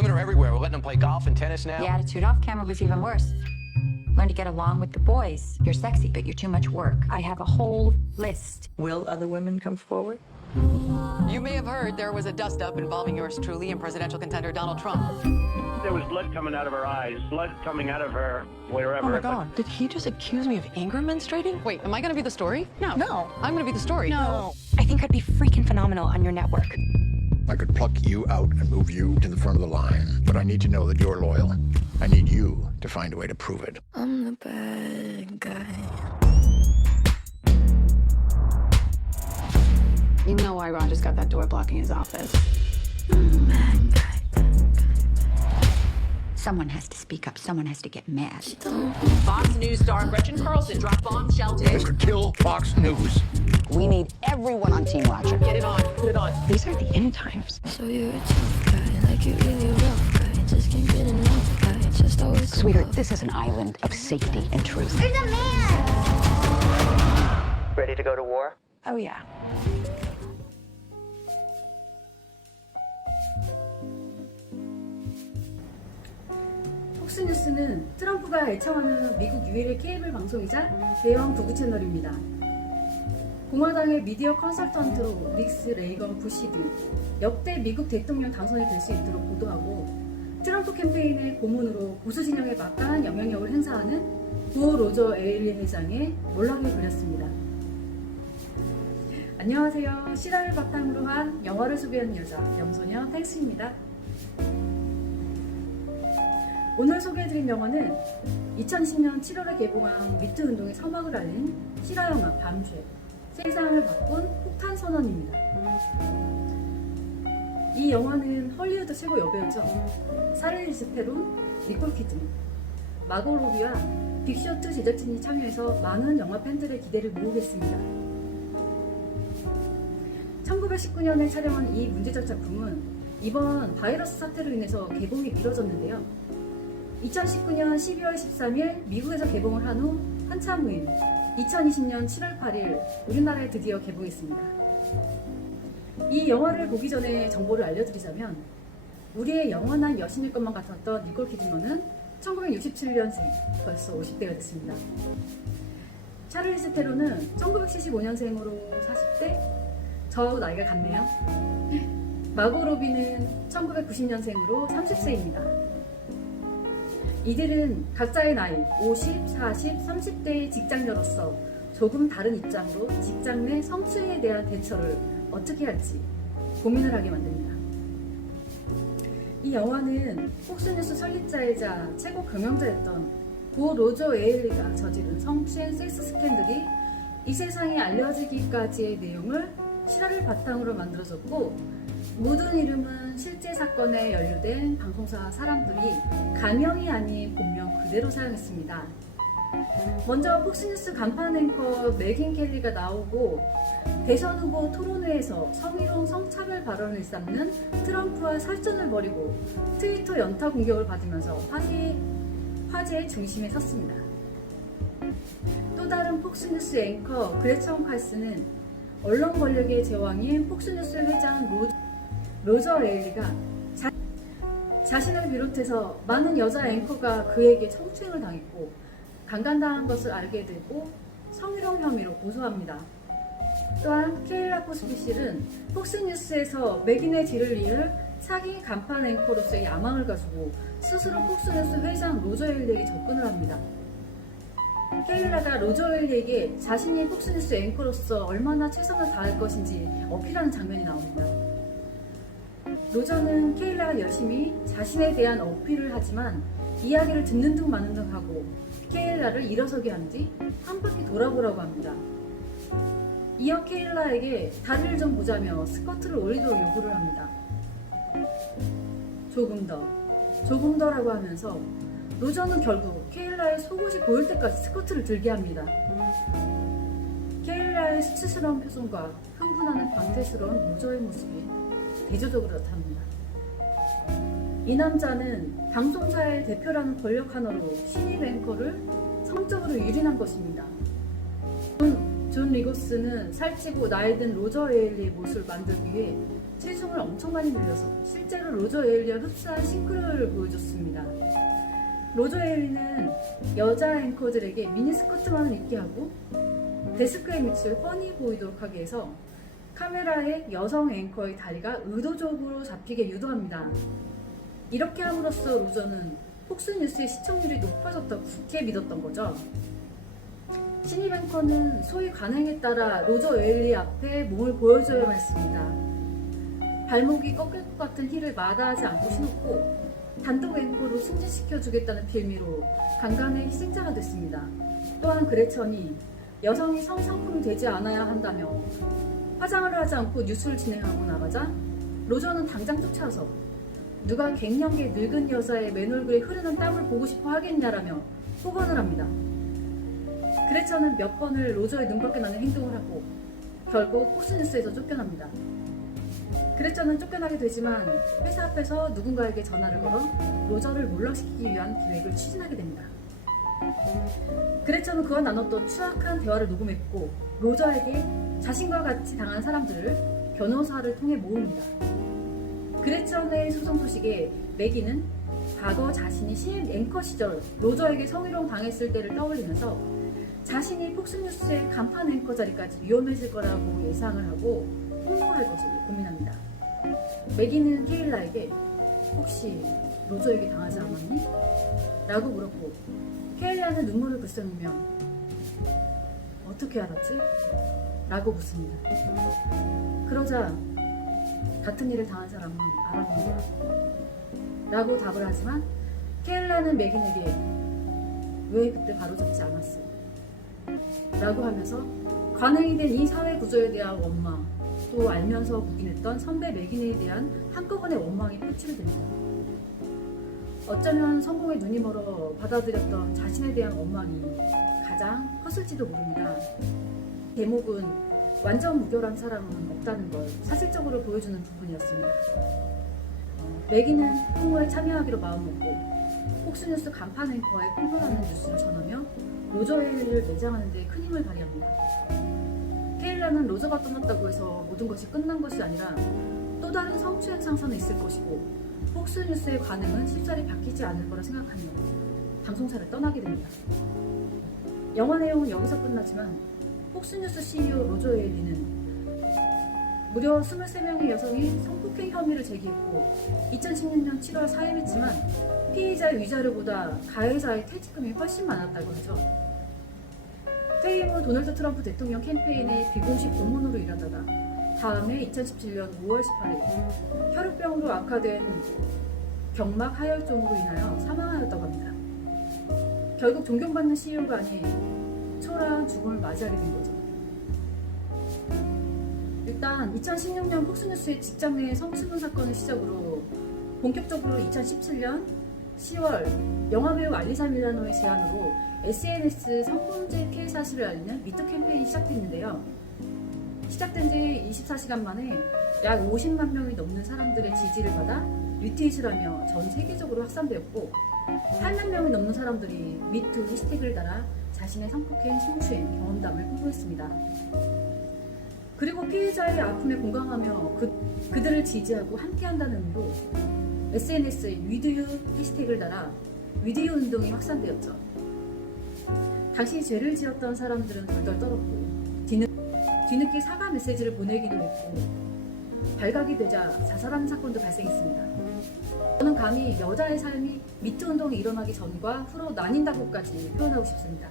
Women are everywhere. We're letting them play golf and tennis now. The attitude off camera was even worse. Learn to get along with the boys. You're sexy, but you're too much work. I have a whole list. Will other women come forward? You may have heard there was a dust-up involving yours truly and presidential contender Donald Trump. There was blood coming out of her eyes, blood coming out of her wherever. Oh my God, did he just accuse me of anger menstruating? Wait, am I gonna be the story? No. No. I'm gonna be the story. No. I think I'd be freaking phenomenal on your network. I could pluck you out and move you to the front of the line, but I need to know that you're loyal. I need you to find a way to prove it. I'm the bad guy. You know why Roger's got that door blocking his office. Bad guy. Someone has to speak up. Someone has to get mad. Fox News star Gretchen Carlson dropped bombshell today. This could kill Fox News. We need everyone on Team Roger. Get it on, put it on. These are the end times. So you're a tough guy, like you're really a rough guy. Just can't get enough guy. Just always Sweetheart, this is an island of safety and truth. There's a man! Ready to go to war? Oh, yeah. 폭스뉴스는 트럼프가 애청하는 미국 유일의 케이블 방송이자 대형 구구 채널입니다. 공화당의 미디어 컨설턴트로 닉스, 레이건, 부시 등 역대 미국 대통령 당선이 될 수 있도록 보도하고 트럼프 캠페인의 고문으로 보수 진영에 막강한 영향력을 행사하는 구호 로저 에일리 회장의 몰락을 그렸습니다. 안녕하세요. 실화를 바탕으로 한 영화를 소개하는 여자 염소녀 탱스입니다. 오늘 소개해드린 영화는 2010년 7월에 개봉한 미투 운동의 서막을 알린 실화영화 밤쉐, 세상을 바꾼 폭탄 선언입니다. 이 영화는 헐리우드 최고 여배우죠. 샤를리즈 테론, 니콜 키드만, 마고 로비와 빅쇼트 제작진이 참여해서 많은 영화 팬들의 기대를 모으겠습니다. 1919년에 촬영한 이 문제적 작품은 이번 바이러스 사태로 인해서 개봉이 미뤄졌는데요. 2019년 12월 13일 미국에서 개봉을 한 후 한참 후인 2020년 7월 8일 우리나라에 드디어 개봉했습니다. 이 영화를 보기 전에 정보를 알려드리자면 우리의 영원한 여신일 것만 같았던 니콜 키드먼은 1967년생, 벌써 50대가 됐습니다. 샤를리즈 테론은 1975년생으로 40대? 저하고 나이가 같네요. 마고 로비는 1990년생으로 30세입니다. 이들은 각자의 나이 50, 40, 30대의 직장녀로서 조금 다른 입장으로 직장 내 성추행에 대한 대처를 어떻게 할지 고민을 하게 만듭니다. 이 영화는 폭스뉴스 설립자이자 최고 경영자였던 고 로저 에일리가 저지른 성추행 섹스 스캔들이 이 세상에 알려지기까지의 내용을 실화를 바탕으로 만들어졌고 모든 이름은 실제 사건에 연루된 방송사 사람들이 가명이 아닌 본명 그대로 사용했습니다. 먼저 폭스뉴스 간판 앵커 맥긴 켈리가 나오고 대선 후보 토론회에서 성희롱 성차별 발언을 일삼는 트럼프와 설전을 벌이고 트위터 연타 공격을 받으면서 화제의 중심에 섰습니다. 또 다른 폭스뉴스 앵커 그레천 칼스는 언론 권력의 제왕인 폭스뉴스 회장 로저 에일리가 자신을 비롯해서 많은 여자 앵커가 그에게 성추행을 당했고 강간당한 것을 알게 되고 성희롱 혐의로 고소합니다. 또한 케일라 코스비실은 폭스뉴스에서 맥인의 뒤를 이을 차기 간판 앵커로서의 야망을 가지고 스스로 폭스뉴스 회장 로저 에일리에게 접근을 합니다. 케일라가 로저 에일리에게 자신이 폭스뉴스 앵커로서 얼마나 최선을 다할 것인지 어필하는 장면이 나옵니다. 로저는 케일라가 열심히 자신에 대한 어필을 하지만 이야기를 듣는 둥 마는 둥 하고 케일라를 일어서게 한 뒤 한 바퀴 돌아보라고 합니다. 이어 케일라에게 다리를 좀 보자며 스커트를 올리도록 요구를 합니다. 조금 더라고 하면서 로저는 결국 케일라의 속옷이 보일 때까지 스커트를 들게 합니다. 케일라의 수치스러운 표정과 흥분하는 광태스러운 로저의 모습이 대조적으로 나타납니다. 이 남자는 방송사의 대표라는 권력 하나로 신입 앵커를 성적으로 유린한 것입니다. 존 리고스는 살찌고 나이 든 로저 에일리의 모습을 만들기 위해 체중을 엄청 많이 늘려서 실제로 로저 에일리와 흡사한 싱크로를 보여줬습니다. 로저 에일리는 여자 앵커들에게 미니스커트만을 입게 하고 데스크의 밑을 훤히 보이도록 하기 위해서 카메라에 여성 앵커의 다리가 의도적으로 잡히게 유도합니다. 이렇게 함으로써 로저는 폭스뉴스의 시청률이 높아졌다고 굳게 믿었던 거죠. 신입 앵커는 소위 관행에 따라 로저 에일리 앞에 몸을 보여줘야만 했습니다. 발목이 꺾일 것 같은 힐을 마다하지 않고 신었고 단독 앵커로 승진시켜주겠다는 빌미로 강간의 희생자가 됐습니다. 또한 그레천이 여성이 성상품이 되지 않아야 한다며 화장을 하지 않고 뉴스를 진행하고 나가자 로저는 당장 쫓아와서 누가 갱년기의 늙은 여자의 맨얼굴에 흐르는 땀을 보고 싶어 하겠냐라며 폭언을 합니다. 그레천은 몇 번을 로저의 눈밖에 나는 행동을 하고 결국 폭스뉴스에서 쫓겨납니다. 그레천은 쫓겨나게 되지만 회사 앞에서 누군가에게 전화를 걸어 로저를 몰락시키기 위한 계획을 추진하게 됩니다. 그레천은 그와 나눴던 추악한 대화를 녹음했고 로저에게 자신과 같이 당한 사람들을 변호사를 통해 모읍니다. 그레천의 소송 소식에 매기는 과거 자신이 신입 앵커 시절 로저에게 성희롱 당했을 때를 떠올리면서 자신이 폭스뉴스의 간판 앵커 자리까지 위험해질 거라고 예상을 하고 폭로할 것을 고민합니다. 매기는 케일라에게 혹시 로저에게 당하지 않았니? 라고 물었고 케일라는 눈물을 글썽이며 어떻게 알았지? 라고 묻습니다. 그러자 같은 일을 당한 사람은 알아본다 라고 답을 하지만 케일라는 매긴에게 왜 그때 바로잡지 않았어? 라고 하면서 관행이 된 이 사회 구조에 대한 원망 또 알면서 묵인했던 선배 매긴에 대한 한꺼번에 원망이 표출됩니다. 어쩌면 성공에 눈이 멀어 받아들였던 자신에 대한 원망이 가장 컸을지도 모릅니다. 제목은 완전 무결한 사람은 없다는 걸 사실적으로 보여주는 부분이었습니다. 매기는 폭로에 참여하기로 마음먹고 폭스뉴스 간판 앵커에 폭로라는 뉴스를 전하며 로저 에일리를 매장하는 데 큰 힘을 발휘합니다. 케일라는 로저가 떠났다고 해서 모든 것이 끝난 것이 아니라 또 다른 성추행 상사는 있을 것이고 폭스뉴스의 관행은 쉽사리 바뀌지 않을 거라 생각하며 방송사를 떠나게 됩니다. 영화 내용은 여기서 끝나지만 폭스뉴스 CEO 로저 에일리는 무려 23명의 여성이 성폭행 혐의를 제기했고 2016년 7월 사임했지만 피의자의 위자료보다 가해자의 퇴직금이 훨씬 많았다고 하죠. 퇴임 후 도널드 트럼프 대통령 캠페인의 비공식 고문으로 일하다가 다음해 2017년 5월 18일 혈우병으로 악화된 경막 하혈종으로 인하여 사망하였다고 합니다. 결국 존경받는 CEO가 아닌 초라한 죽음을 맞이하게 된 거죠. 일단 2016년 폭스뉴스의 직장 내 성추문 사건을 시작으로 본격적으로 2017년 10월 영화배우 알리사 밀라노의 제안으로 SNS 성범죄 피해 사실을 알리는 미투 캠페인이 시작됐는데요. 시작된 지 24시간 만에 약 50만 명이 넘는 사람들의 지지를 받아 리트윗을 하며 전 세계적으로 확산되었고 8만 명이 넘는 사람들이 미투 해시태그를 달아 자신의 성폭행, 성추행 경험담을 공유했습니다. 그리고 피해자의 아픔에 공감하며 그들을 지지하고 함께한다는 의미로 SNS에 위드유 해시태그를 달아 위드유 운동이 확산되었죠. 당시 죄를 지었던 사람들은 덜덜 떨었고 뒤늦게 사과 메시지를 보내기도 했고 발각이 되자 자살하는 사건도 발생했습니다. 저는 감히 여자의 삶이 미투 운동이 일어나기 전과 후로 나뉜다고까지 표현하고 싶습니다.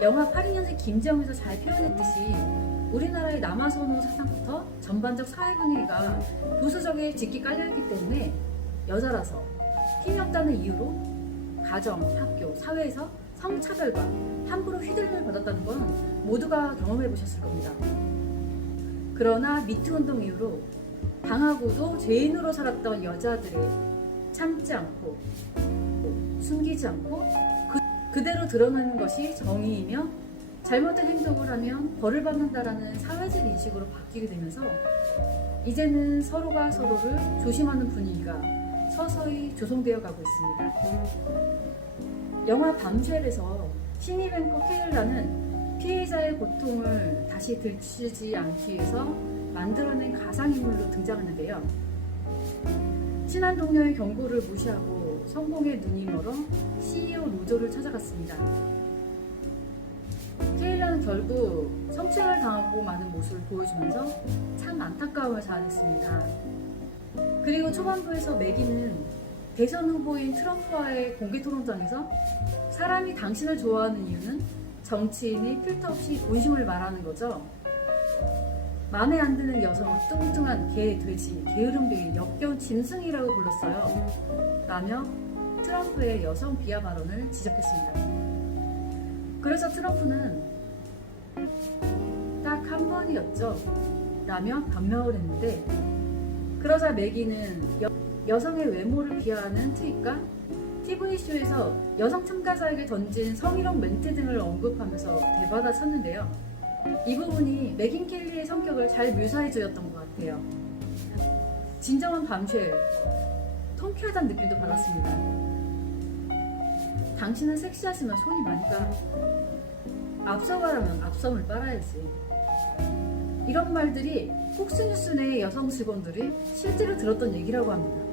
영화 82년생 김지영에서 잘 표현했듯이 우리나라의 남아선호 사상부터 전반적 사회 분위기가 보수적에 짙게 깔려있기 때문에 여자라서 힘이 없다는 이유로 가정, 학교, 사회에서 성차별과 함부로 휘둘림을 받았다는 건 모두가 경험해 보셨을 겁니다. 그러나 미투 운동 이후로 당하고도 죄인으로 살았던 여자들의 참지 않고 숨기지 않고 그대로 드러나는 것이 정의이며 잘못된 행동을 하면 벌을 받는다라는 사회적 인식으로 바뀌게 되면서 이제는 서로가 서로를 조심하는 분위기가 서서히 조성되어 가고 있습니다. 영화 밤쉘에서 신입 앵커 케일라는 피해자의 고통을 다시 들추지 않기 위해서 만들어낸 가상인물로 등장하는데요. 친한 동료의 경고를 무시하고 성공에 눈이 멀어 CEO 로저를 찾아갔습니다. 케일라는 결국 성추행을 당하고 마는 모습을 보여주면서 참 안타까움을 자아냈습니다. 그리고 초반부에서 매기는 대선 후보인 트럼프와의 공개 토론장에서 사람이 당신을 좋아하는 이유는 정치인이 필터 없이 본심을 말하는 거죠. 마음에 안 드는 여성을 뚱뚱한 개, 돼지, 게으름뱅이, 역겨운 짐승이라고 불렀어요. 라며 트럼프의 여성 비하 발언을 지적했습니다. 그래서 트럼프는 딱 한 번이었죠. 라며 변명을 했는데, 그러자 매기는 여성의 외모를 비하하는 트윗과 TV쇼에서 여성 참가자에게 던진 성희롱 멘트 등을 언급하면서 대받아 쳤는데요. 이 부분이 맥인 켈리의 성격을 잘 묘사해주었던 것 같아요. 진정한 밤쉘, 통쾌하다는 느낌도 받았습니다. 당신은 섹시하지만 손이 많이 가. 앞서가려면 앞섬을 빨아야지. 이런 말들이 폭스뉴스 내 여성 직원들이 실제로 들었던 얘기라고 합니다.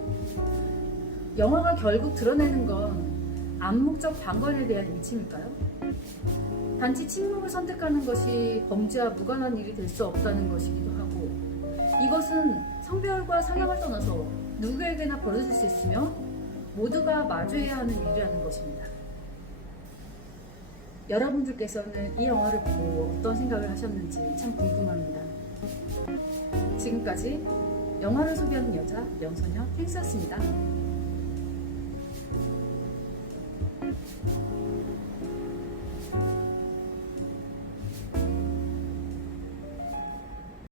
영화가 결국 드러내는 건 암묵적 방관에 대한 의심일까요? 단지 침묵을 선택하는 것이 범죄와 무관한 일이 될 수 없다는 것이기도 하고, 이것은 성별과 성향을 떠나서 누구에게나 벌어질 수 있으며 모두가 마주해야 하는 일이라는 것입니다. 여러분들께서는 이 영화를 보고 어떤 생각을 하셨는지 참 궁금합니다. 지금까지 영화를 소비하는 여자 명소녀 탱스였습니다.